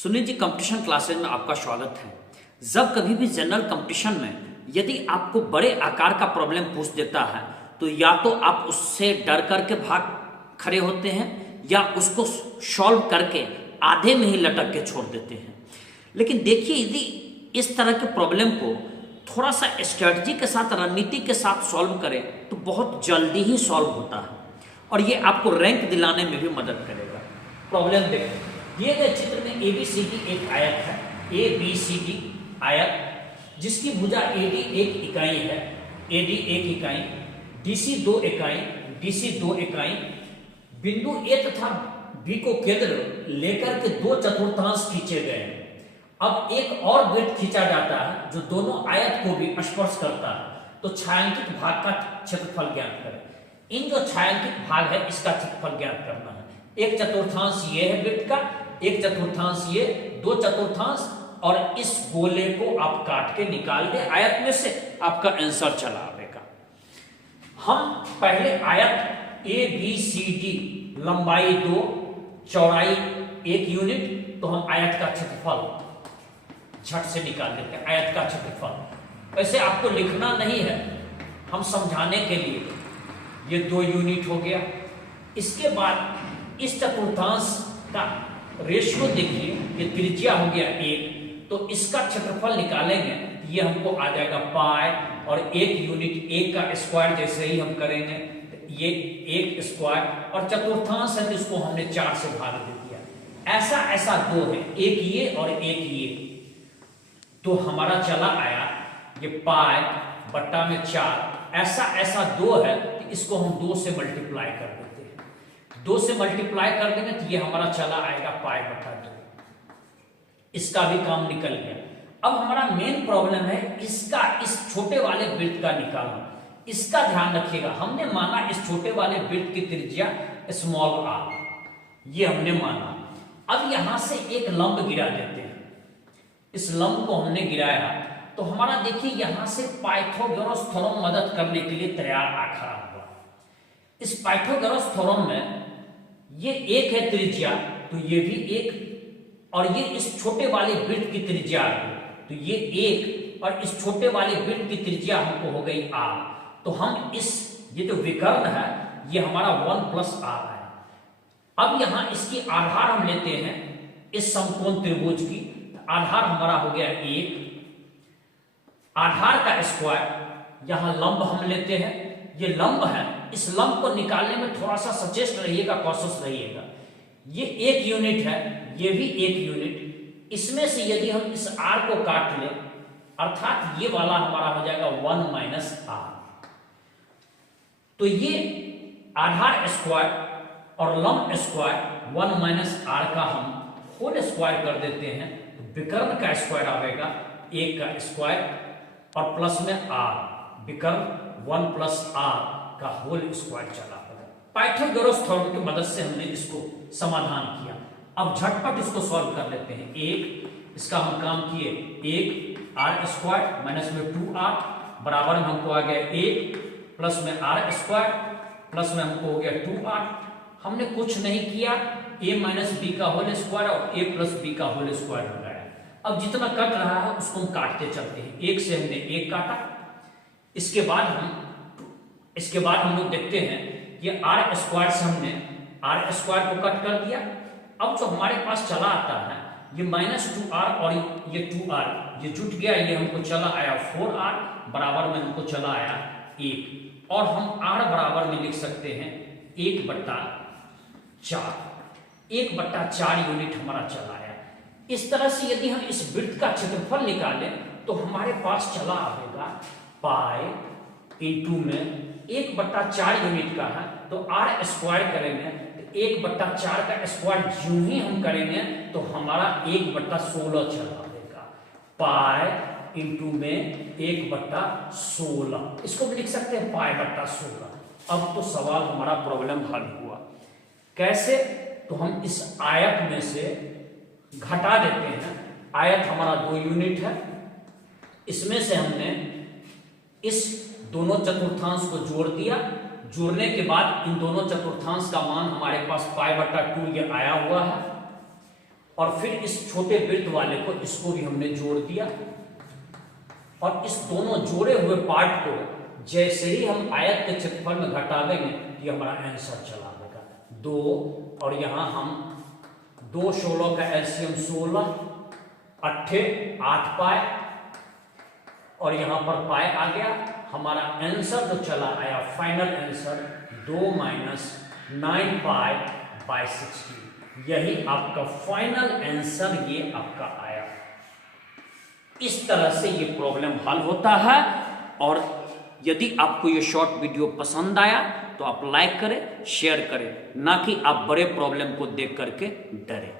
Sunil ji, competition classes में आपका स्वागत है। जब कभी भी जनरल कंपटीशन में यदि आपको बड़े आकार का प्रॉब्लम पूछ देता है तो या तो आप उससे डर करके भाग खड़े होते हैं या उसको सॉल्व करके आधे में ही लटक के छोड़ देते हैं। लेकिन देखिए, यदि इस तरह के प्रॉब्लम को थोड़ा सा स्ट्रेटजी के साथ, रणनीति के साथ सॉल्व करें तो बहुत जल्दी ही सॉल्व होता है और ये आपको रैंक दिलाने में भी मदद करेगा। प्रॉब्लम देखो, दिए गए चित्र में ABCD एक आयत है, ABCD आयत जिसकी भुजा AD एक इकाई है, AD एक इकाई, DC दो इकाई, DC दो इकाई, बिंदु A तथा B को केंद्र लेकर के दो चतुर्थांश खींचे गए हैं। अब एक और वृत्त खींचा जाता है जो दोनों आयत को भी स्पर्श करता है, तो छायांकित भाग का क्षेत्रफल ज्ञात करें। इन जो छायांकित भाग है इसका क्षेत्रफल ज्ञात करना है। एक चतुर्थांश ये है वृत्त का, एक चतुर्थांश ये, दो चतुर्थांश, और इस गोले को आप काट के निकाल दे आयत में से, आपका आंसर चला आएगा। हम पहले आयत ABCD लंबाई 2 चौड़ाई 1 यूनिट, तो हम आयत का क्षेत्रफल झट से निकाल लेते हैं। आयत का क्षेत्रफल वैसे आपको लिखना नहीं है, हम समझाने के लिए, ये 2 यूनिट हो गया। इसके बाद इस चतुर्थांश का रेशियो देखिए, ये त्रिज्या हो गया 1, तो इसका क्षेत्रफल निकालेंगे, ये हमको आ जाएगा पाई, और 1 यूनिट 1 का स्क्वायर जैसे ही हम करेंगे तो ये 1 स्क्वायर, और चतुर्थांश है तो इसको हमने 4 से भाग दे दिया। ऐसा 2 है, एक ये और एक ये, तो हमारा चला आया ये पाई बट्टा में 4। ऐसा 2 है तो इसको हम 2 से मल्टीप्लाई कर देते हैं। 2 से मल्टीप्लाई कर देंगे तो ये हमारा चला आएगा पाई बट्टा 2। इसका भी काम निकल गया। अब हमारा मेन प्रॉब्लम है इसका, इस छोटे वाले वृत्त का निकालना। इसका ध्यान रखिएगा, हमने माना इस छोटे वाले वृत्त की त्रिज्या स्मॉल r, ये हमने माना। अब यहां से एक लंब गिरा देते हैं। इस लंब को हमने गिराया तो हमारा देखिए यहां से पाइथागोरस थ्योरम मदद करने के लिए तैयार आ खड़ा हुआ। इस पाइथागोरस थ्योरम में ये 1 है त्रिज्या, तो ये भी 1, और ये इस छोटे वाले वृत्त की त्रिज्या है, तो ये 1, और इस छोटे वाले वृत्त की त्रिज्या हमको हो गई r। तो हम ये जो विकर्ण है ये हमारा 1 + r है। अब यहां इसकी आधार हम लेते हैं इस समकोण त्रिभुज की, आधार हमारा हो गया 1, आधार का स्क्वायर, यहां लंब हम लेते हैं, ये लंब है। इस लंब को निकालने में थोड़ा सा सचेत रहिएगा, कॉशियस रहिएगा। ये 1 यूनिट है, ये भी 1 यूनिट। इसमें से यदि हम इस r को काट लें, अर्थात ये वाला हमारा हो जाएगा 1 - r, तो ये आधार स्क्वायर और लंब स्क्वायर 1 - r का हम होल स्क्वायर कर देते हैं, तो विकर्ण का स्क्वायर आएगा 1 का स्क्वायर और प्लस में r, विकर्ण 1 + r का होल स्क्वायर चला। पाइथागोरस थ्योरम की मदद से हमने इसको समाधान किया। अब झटपट इसको सॉल्व कर लेते हैं। 1, इसका हम काम किए, 1 r² माइनस में 2r बराबर में हमको आ गया 1, प्लस में r² प्लस में हमको हो गया 2r। हमने कुछ नहीं किया, a - b का होल स्क्वायर और a + b का होल स्क्वायर लगाया। अब जितना कट रहा है उसको हम काटते चलते हैं। 1 से हमने 1 काटा, इसके बाद हम लोग देखते हैं ये r² से हमने r² को कट कर दिया। अब जो हमारे पास चला आता है ये -2r और ये 2r, ये जुट गया, ये हमको चला आया 4r बराबर में हमको चला आया 1, और हम r बराबर में लिख सकते हैं 1/4। 1/4 यूनिट हमारा चला आया। इस तरह से यदि हम इस वृत्त का क्षेत्रफल निकालें तो हमारे पास चला आएगा पाई इंटू में 1/4 यूनिट का है, तो r² करेंगे तो 1/4 का स्क्वायर यूं ही हम करेंगे तो हमारा 1/16 चला आएगा। पाई इंटू में 1/16, इसको भी लिख सकते हैं पाई/16। अब तो सवाल हमारा प्रॉब्लम हल हुआ। कैसे? तो हम इस आयत में से घटा देते हैं। आयत हमारा 2 यूनिट है, इसमें से हमने इस दोनों चतुर्थांश को जोड़ दिया। जोड़ने के बाद इन दोनों चतुर्थांश का मान हमारे पास पाई/2 ये आया हुआ है, और फिर इस छोटे वृत्त वाले को, इसको भी हमने जोड़ दिया, और इस दोनों जोड़े हुए पार्ट को जैसे ही हम आयत के क्षेत्रफल में घटावेंगे, ये हमारा आंसर चला देगा 2। और यहां हम 2 16 का एलसीएम 16, 8 पाए, और यहां पर पाए आ गया। हमारा आंसर जो चला आया, फाइनल आंसर 2 - 9 पाई बाय 16। यही आपका फाइनल आंसर ये आपका आया। इस तरह से ये प्रॉब्लम हल होता है। और यदि आपको ये शॉर्ट वीडियो पसंद आया तो आप लाइक करें, शेयर करें, ना कि आप बड़े प्रॉब्लम को देख करके डरें।